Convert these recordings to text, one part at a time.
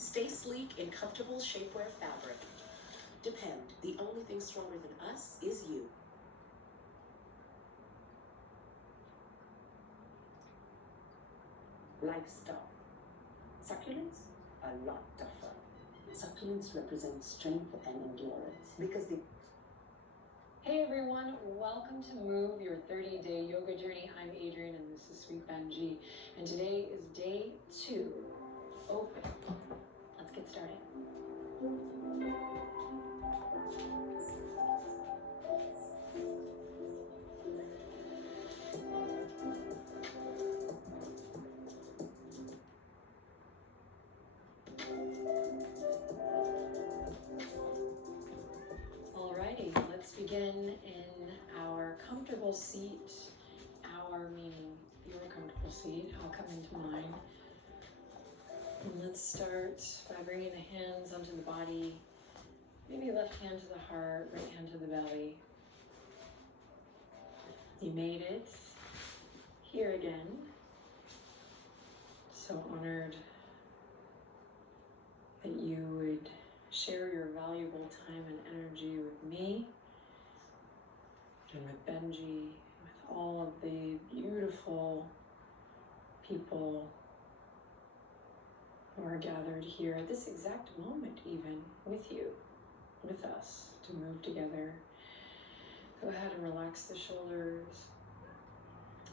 Stay sleek in comfortable shapewear fabric. Depend, the only thing stronger than us is you. Lifestyle. Succulents? A lot tougher. Succulents represent strength and endurance because they... Hey everyone, welcome to Move, your 30-day yoga journey. I'm Adrienne and this is Sweet Benji. And today is day 2. Open. Let's get started. Alrighty, let's begin in our comfortable seat. Our meaning your comfortable seat. I'll come into mine. And let's start by bringing the hands onto the body. Maybe left hand to the heart, right hand to the belly. You made it here again. So honored that you would share your valuable time and energy with me and with Benji, with all of the beautiful people are gathered here at this exact moment, even with you, with us, to move together. Go ahead and relax the shoulders.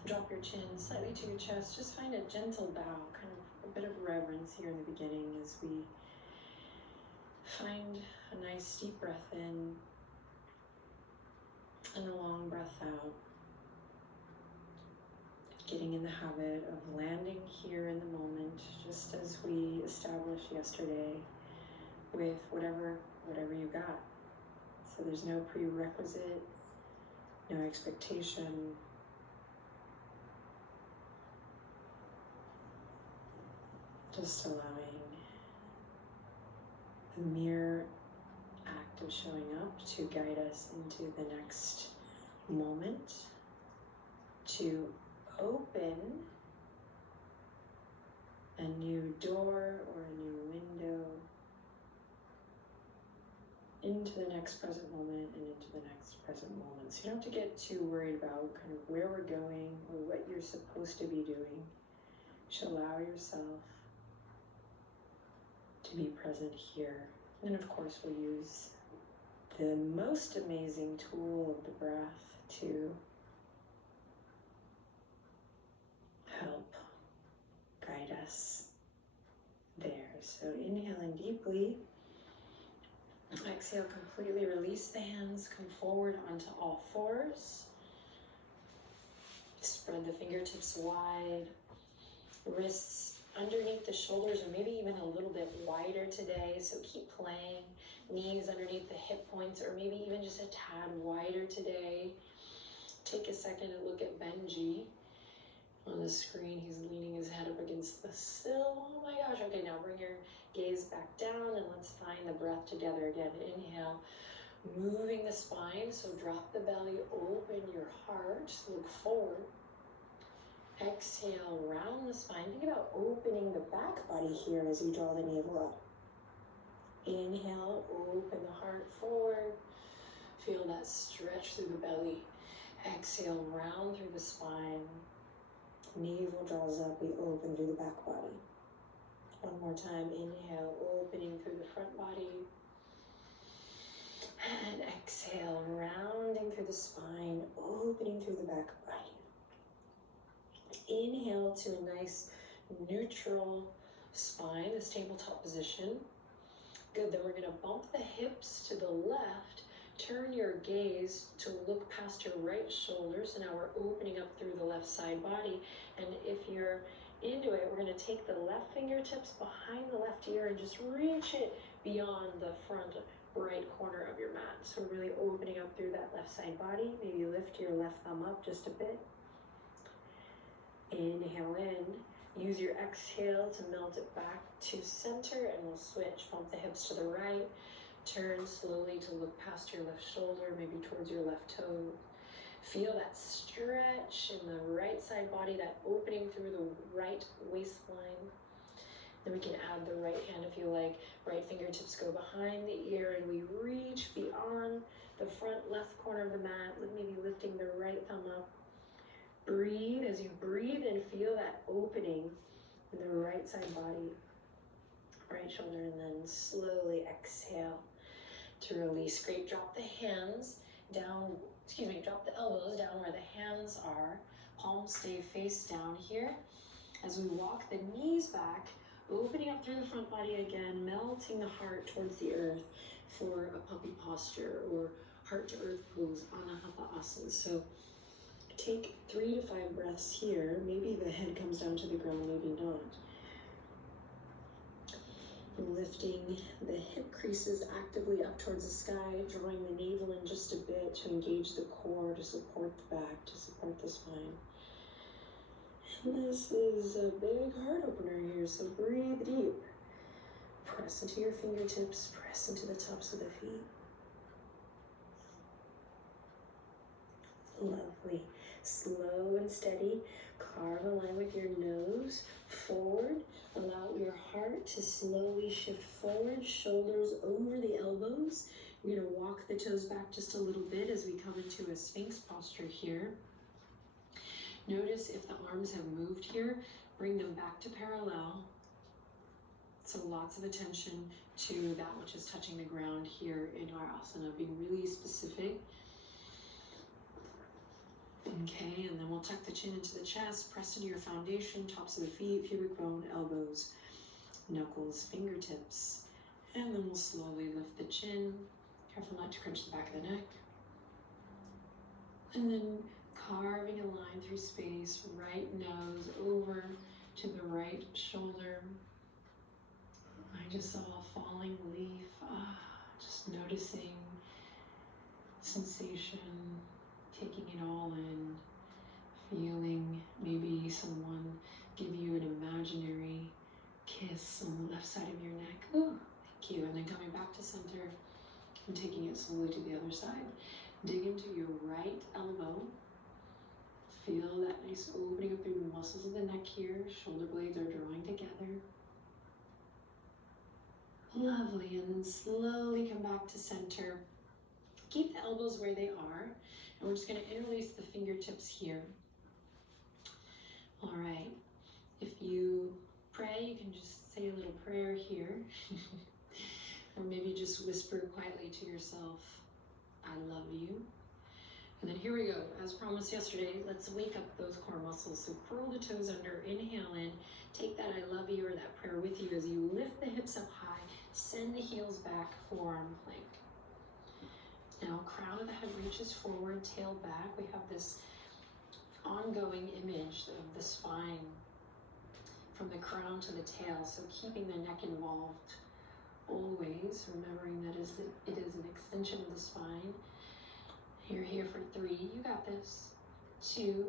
Drop your chin slightly to your chest. Just find a gentle bow, kind of a bit of reverence here in the beginning as we find a nice deep breath in and a long breath out. Getting in the habit of landing here in the moment, just as we established yesterday, with whatever you got. So there's no prerequisite, no expectation. Just allowing the mere act of showing up to guide us into the next moment, to open a new door or a new window into the next present moment and into the next present moment. So you don't have to get too worried about kind of where we're going or what you're supposed to be doing. Just allow yourself to be present here. And of course we'll use the most amazing tool of the breath to help guide us there. So inhaling deeply. Exhale, completely release the hands, come forward onto all fours. Spread the fingertips wide, wrists underneath the shoulders, or maybe even a little bit wider today. So keep playing. Knees underneath the hip points, or maybe even just a tad wider today. Take a second to look at Benji. On the screen, he's leaning his head up against the sill. Oh my gosh. Okay, now bring your gaze back down and let's find the breath together again. Inhale, moving the spine. So drop the belly, open your heart, look forward. Exhale, round the spine. Think about opening the back body here as you draw the navel up. Inhale, open the heart forward. Feel that stretch through the belly. Exhale, round through the spine. Navel draws up, we open through the back body. One more time, inhale, opening through the front body. And exhale, rounding through the spine, opening through the back body. Inhale to a nice neutral spine, this tabletop position. Good, then we're gonna bump the hips to the left. Turn your gaze to look past your right shoulder. So now we're opening up through the left side body. And if you're into it, we're going to take the left fingertips behind the left ear and just reach it beyond the front right corner of your mat. So we're really opening up through that left side body. Maybe lift your left thumb up just a bit. Inhale in. Use your exhale to melt it back to center, and we'll switch. Bump the hips to the right. Turn slowly to look past your left shoulder, maybe towards your left toe. Feel that stretch in the right side body, that opening through the right waistline. Then we can add the right hand if you like. Right fingertips go behind the ear and we reach beyond the front left corner of the mat, maybe lifting the right thumb up. Breathe. As you breathe and feel that opening in the right side body, right shoulder, and then slowly exhale to release. Great. Drop the hands down, drop the elbows down where the hands are. Palms stay face down here. As we walk the knees back, opening up through the front body again, melting the heart towards the earth for a puppy posture or heart to earth pose, Anahata Asana. So take 3 to 5 breaths here. Maybe the head comes down to the ground, maybe not. Lifting the hip creases actively up towards the sky, drawing the navel in just a bit to engage the core, to support the back, to support the spine. And this is a big heart opener here, so breathe deep. Press into your fingertips, press into the tops of the feet. Lovely. Slow and steady. Carve a line with your nose forward. Allow your heart to slowly shift forward, shoulders over the elbows. You're going to walk the toes back just a little bit as we come into a Sphinx posture here. Notice if the arms have moved here, bring them back to parallel. So lots of attention to that which is touching the ground here in our asana, being really specific. Okay, and then we'll tuck the chin into the chest, press into your foundation, tops of the feet, pubic bone, elbows, knuckles, fingertips. And then we'll slowly lift the chin. Careful not to crunch the back of the neck. And then carving a line through space, right nose over to the right shoulder. I just saw a falling leaf, just noticing sensation, taking it all in, feeling maybe someone give you an imaginary kiss on the left side of your neck. Ooh, thank you. And then coming back to center and taking it slowly to the other side. Dig into your right elbow. Feel that nice opening up through the muscles of the neck here. Shoulder blades are drawing together. Lovely, and then slowly come back to center. Keep the elbows where they are, and we're just going to interlace the fingertips here. All right, if you pray, you can just say a little prayer here, or maybe just whisper quietly to yourself, I love you. And then here we go, as promised yesterday, let's wake up those core muscles. So curl the toes under, inhale in, take that I love you or that prayer with you as you lift the hips up high, send the heels back, forearm plank. Now crown of the head reaches forward, tail back. We have this ongoing image of the spine from the crown to the tail. So keeping the neck involved always, remembering that it is an extension of the spine. You're here for 3, you got this. 2,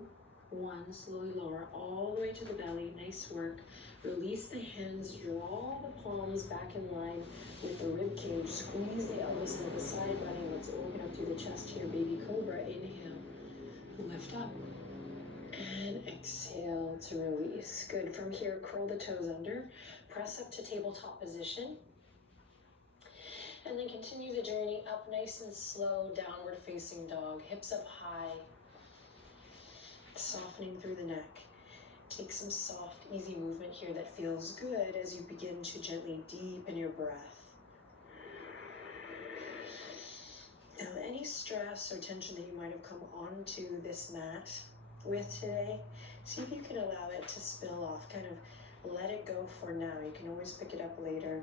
1, slowly lower all the way to the belly, nice work. Release the hands, draw the palms back in line with the rib cage. Squeeze the elbows to the side body. Let's open up through the chest here, baby cobra. Inhale, lift up, and exhale to release. Good, from here, curl the toes under, press up to tabletop position. And then continue the journey up nice and slow, downward facing dog, hips up high, softening through the neck. Take some soft, easy movement here that feels good as you begin to gently deepen your breath. Now, any stress or tension that you might have come onto this mat with today, see if you can allow it to spill off, kind of let it go for now. You can always pick it up later.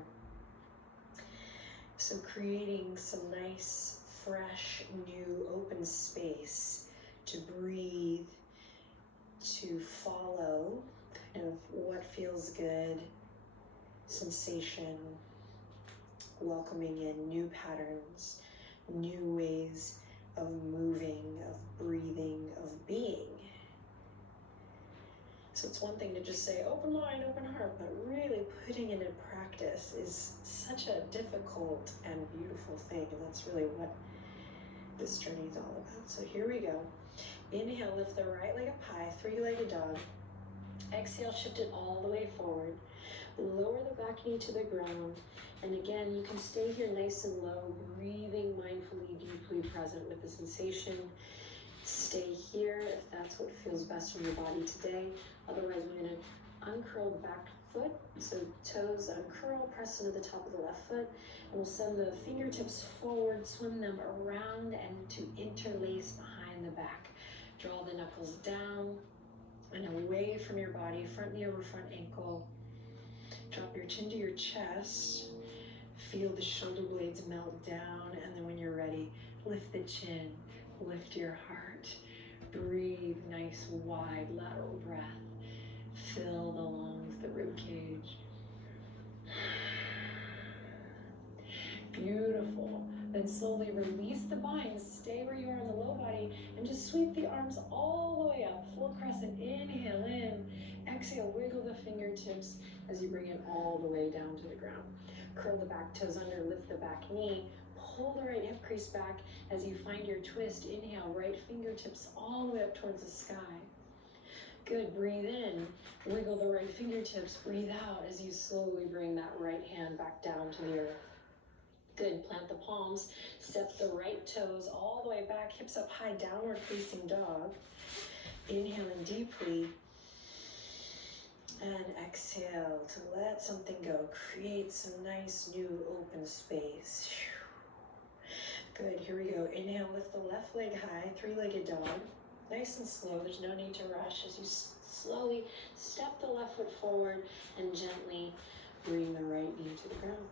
So creating some nice, fresh, new, open space to breathe, to follow kind of what feels good, sensation, welcoming in new patterns, new ways of moving, of breathing, of being. So it's one thing to just say, open mind, open heart, but really putting it in practice is such a difficult and beautiful thing, and that's really what this journey is all about. So here we go. Inhale, lift the right leg up high, 3-legged dog. Exhale, shift it all the way forward. Lower the back knee to the ground. And again, you can stay here nice and low, breathing mindfully, deeply present with the sensation. Stay here if that's what feels best from your body today. Otherwise, we're going to uncurl the back foot. So toes uncurl, press into the top of the left foot. And we'll send the fingertips forward, swim them around and to interlace behind the back. Draw the knuckles down and away from your body, front knee over front ankle. Drop your chin to your chest. Feel the shoulder blades melt down, and then when you're ready, lift the chin, lift your heart. Breathe, nice wide lateral breath. Fill the lungs, the rib cage. Beautiful. Then slowly release the bind, stay where you are in the low body, and just sweep the arms all the way up. Full crescent, inhale in. Exhale, wiggle the fingertips as you bring it all the way down to the ground. Curl the back toes under, lift the back knee. Pull the right hip crease back as you find your twist. Inhale, right fingertips all the way up towards the sky. Good, breathe in. Wiggle the right fingertips. Breathe out as you slowly bring that right hand back down to the earth. Good, plant the palms, step the right toes all the way back, hips up high, downward facing dog. Inhaling deeply. And exhale to let something go. Create some nice new open space. Good, here we go. Inhale, lift the left leg high, three-legged dog. Nice and slow, there's no need to rush as you slowly step the left foot forward and gently bring the right knee to the ground.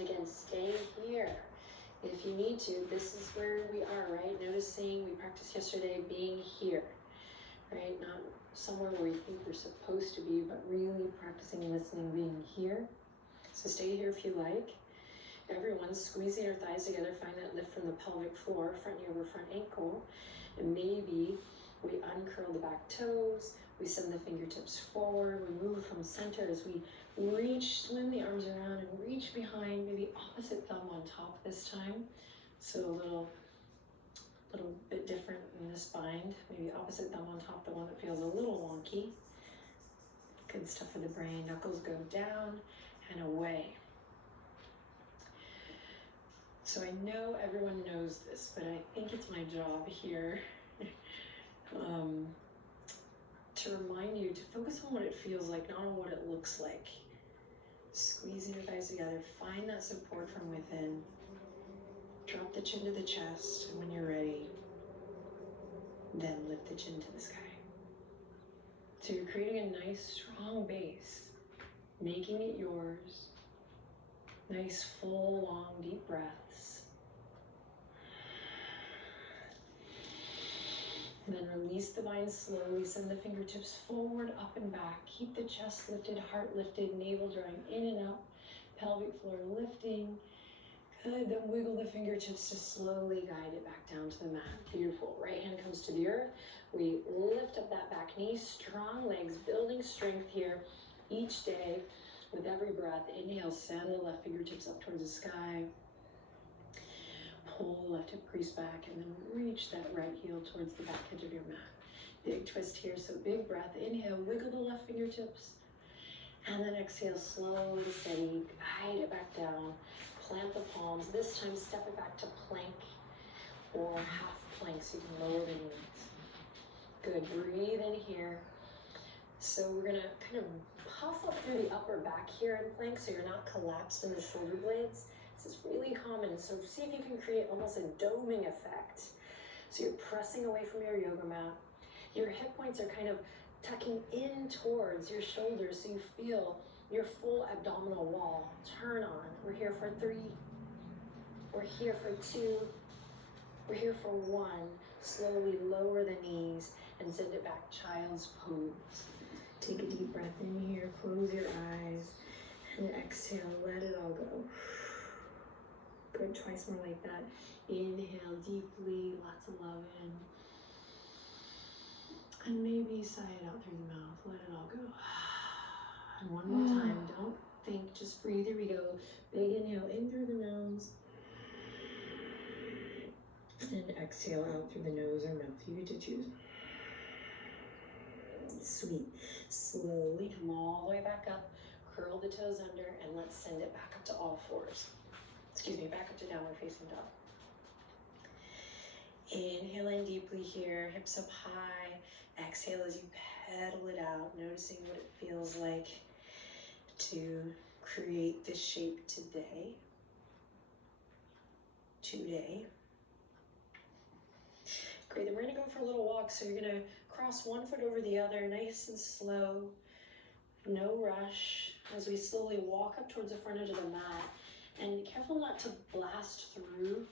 Again, stay here. If you need to, this is where we are, right? Noticing, we practiced yesterday being here, right? Not somewhere where we think we're supposed to be, but really practicing listening, being here. So stay here if you like. Everyone, squeezing your thighs together, find that lift from the pelvic floor, front knee over front ankle. And maybe we uncurl the back toes, we send the fingertips forward, we move from center as we reach, swim the arms around and reach behind, maybe opposite thumb on top this time. So a little bit different in the spine, maybe opposite thumb on top, the one that feels a little wonky. Good stuff for the brain. Knuckles go down and away. So I know everyone knows this, but I think it's my job here to remind you to focus on what it feels like, not on what it looks like. Squeezing your thighs together, find that support from within. Drop the chin to the chest, and when you're ready, then lift the chin to the sky. So you're creating a nice, strong base, making it yours. Nice, full, long, deep breaths. And then release the mind slowly, send the fingertips forward, up and back. Keep the chest lifted, heart lifted, navel drawing in and up, pelvic floor lifting. Good, then wiggle the fingertips to slowly guide it back down to the mat. Beautiful, right hand comes to the earth. We lift up that back knee, strong legs, building strength here each day. With every breath, inhale, send the left fingertips up towards the sky. Pull the left hip crease back and then reach that right heel towards the back edge of your mat. Big twist here, so big breath. Inhale, wiggle the left fingertips. And then exhale, slow and steady. Guide it back down. Plant the palms. This time, step it back to plank or half plank so you can lower the knees. Good, breathe in here. So we're gonna kind of puff up through the upper back here in plank so you're not collapsed in the shoulder blades. This is really common, so see if you can create almost a doming effect. So you're pressing away from your yoga mat. Your hip points are kind of tucking in towards your shoulders so you feel your full abdominal wall turn on. We're here for 3, we're here for 2, we're here for 1. Slowly lower the knees and send it back, child's pose. Take a deep breath in here, close your eyes, and exhale, let it all go. Good, twice more like that. Inhale deeply, lots of love in. And maybe sigh it out through the mouth, let it all go. And one more time, don't think, just breathe, here we go. Big inhale in through the nose. And exhale out through the nose or mouth, you get to choose. Sweet. Slowly come all the way back up, curl the toes under, and let's send it back up to all fours. Excuse me, back up to downward facing dog. Inhale in deeply here, hips up high. Exhale as you pedal it out, noticing what it feels like to create this shape today. Great, then we're gonna go for a little walk. So you're gonna cross one foot over the other, nice and slow, no rush, as we slowly walk up towards the front edge of the mat. And careful not to blast through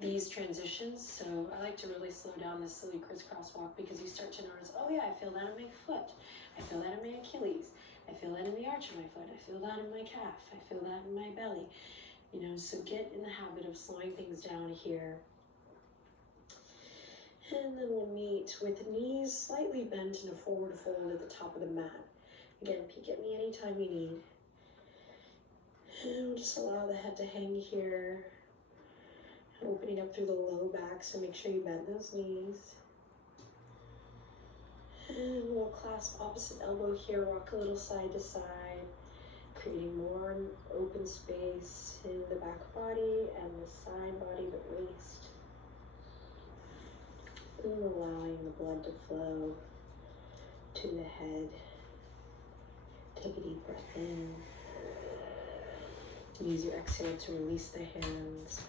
these transitions. So I like to really slow down this silly crisscross walk because you start to notice, oh yeah, I feel that in my foot. I feel that in my Achilles. I feel that in the arch of my foot. I feel that in my calf. I feel that in my belly. You know, so get in the habit of slowing things down here. And then we'll meet with knees slightly bent in a forward fold at the top of the mat. Again, peek at me anytime you need. And we'll just allow the head to hang here. Opening up through the low back, so make sure you bend those knees. And we'll clasp opposite elbow here, rock a little side to side, creating more open space in the back body and the side body, but waist. And allowing the blood to flow to the head. Take a deep breath in. Use your exhale to release the hands.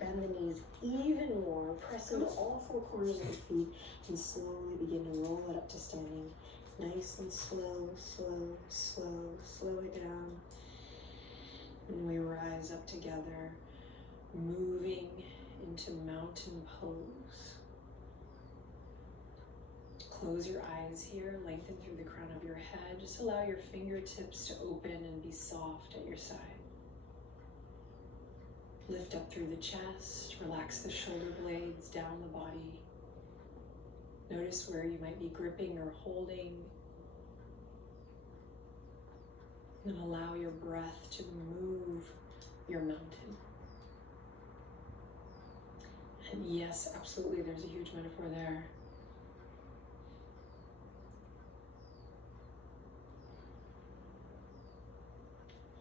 Bend the knees even more. Press into all four corners of the feet and slowly begin to roll it up to standing. Nice and slow, slow, slow. Slow it down. And we rise up together, moving into mountain pose. Close your eyes here, lengthen through the crown of your head. Just allow your fingertips to open and be soft at your side. Lift up through the chest, relax the shoulder blades down the body. Notice where you might be gripping or holding. And allow your breath to move your mountain. And yes, absolutely, there's a huge metaphor there.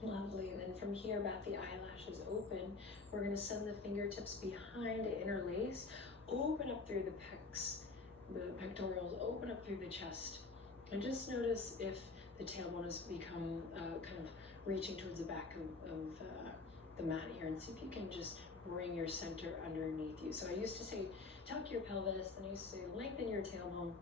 Lovely, and then from here, bat the eyelashes open. We're gonna send the fingertips behind to interlace. Open up through the pecs, the pectorals, open up through the chest. And just notice if the tailbone has become kind of reaching towards the back of the mat here, and see if you can just bring your center underneath you. So I used to say, tuck your pelvis, and I used to say, lengthen your tailbone.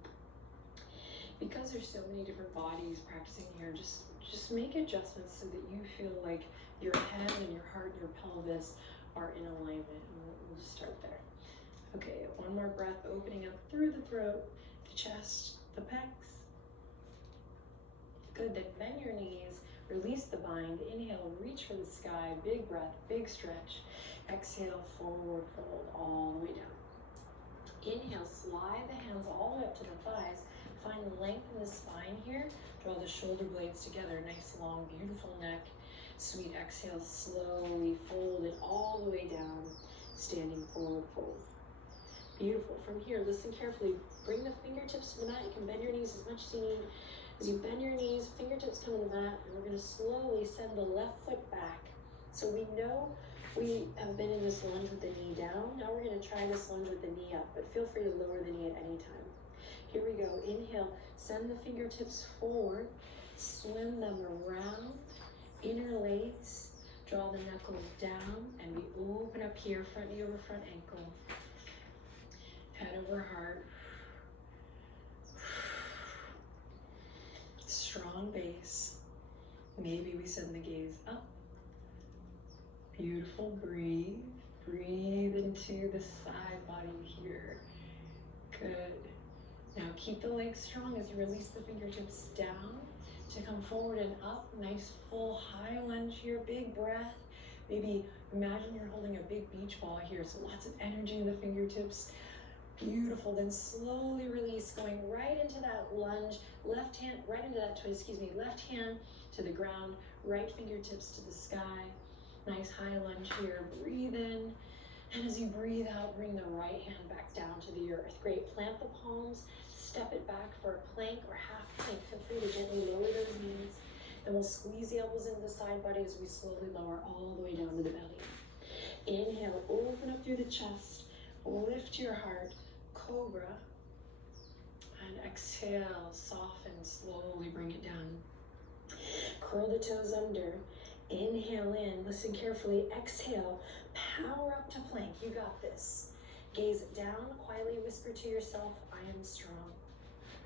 Because there's so many different bodies practicing here, just make adjustments so that you feel like your head and your heart and your pelvis are in alignment. And we'll just start there. Okay, one more breath, opening up through the throat, the chest, the pecs. Good, then bend your knees, release the bind. Inhale, reach for the sky, big breath, big stretch. Exhale, forward fold all the way down. Inhale, slide the hands all the way up to the thighs. Find length in the spine here. Draw the shoulder blades together. Nice, long, beautiful neck. Sweet exhale, slowly fold it all the way down. Standing forward fold. Beautiful. From here, listen carefully. Bring the fingertips to the mat. You can bend your knees as much as you need. As you bend your knees, fingertips come to the mat, and we're going to slowly send the left foot back. So we know we have been in this lunge with the knee down. Now we're going to try this lunge with the knee up, but feel free to lower the knee at any time. Here we go. Inhale, send the fingertips forward, swim them around, interlace, draw the knuckles down, and we open up here, front knee over front ankle, head over heart. Strong base. Maybe we send the gaze up. Beautiful, breathe. Breathe into the side body here. Good. Now keep the legs strong as you release the fingertips down to come forward and up. Nice full high lunge here, big breath. Maybe imagine you're holding a big beach ball here, so lots of energy in the fingertips. Beautiful, then slowly release, going right into that lunge, left hand, right into that twist, left hand to the ground, right fingertips to the sky. Nice high lunge here, breathe in. And as you breathe out, bring the right hand back down to the earth. Great, plant the palms, step it back for a plank or half plank. Feel free to gently lower those knees. Then we'll squeeze the elbows into the side body as we slowly lower all the way down to the belly. Inhale, open up through the chest, lift your heart, cobra. And exhale, soften, slowly bring it down. Curl the toes under. Inhale in, listen carefully, exhale, power up to plank, you got this. Gaze down, quietly whisper to yourself, I am strong,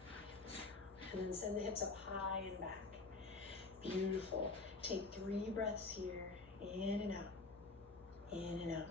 I am strong. And then send the hips up high and back. Beautiful. Take 3 breaths here, in and out, in and out.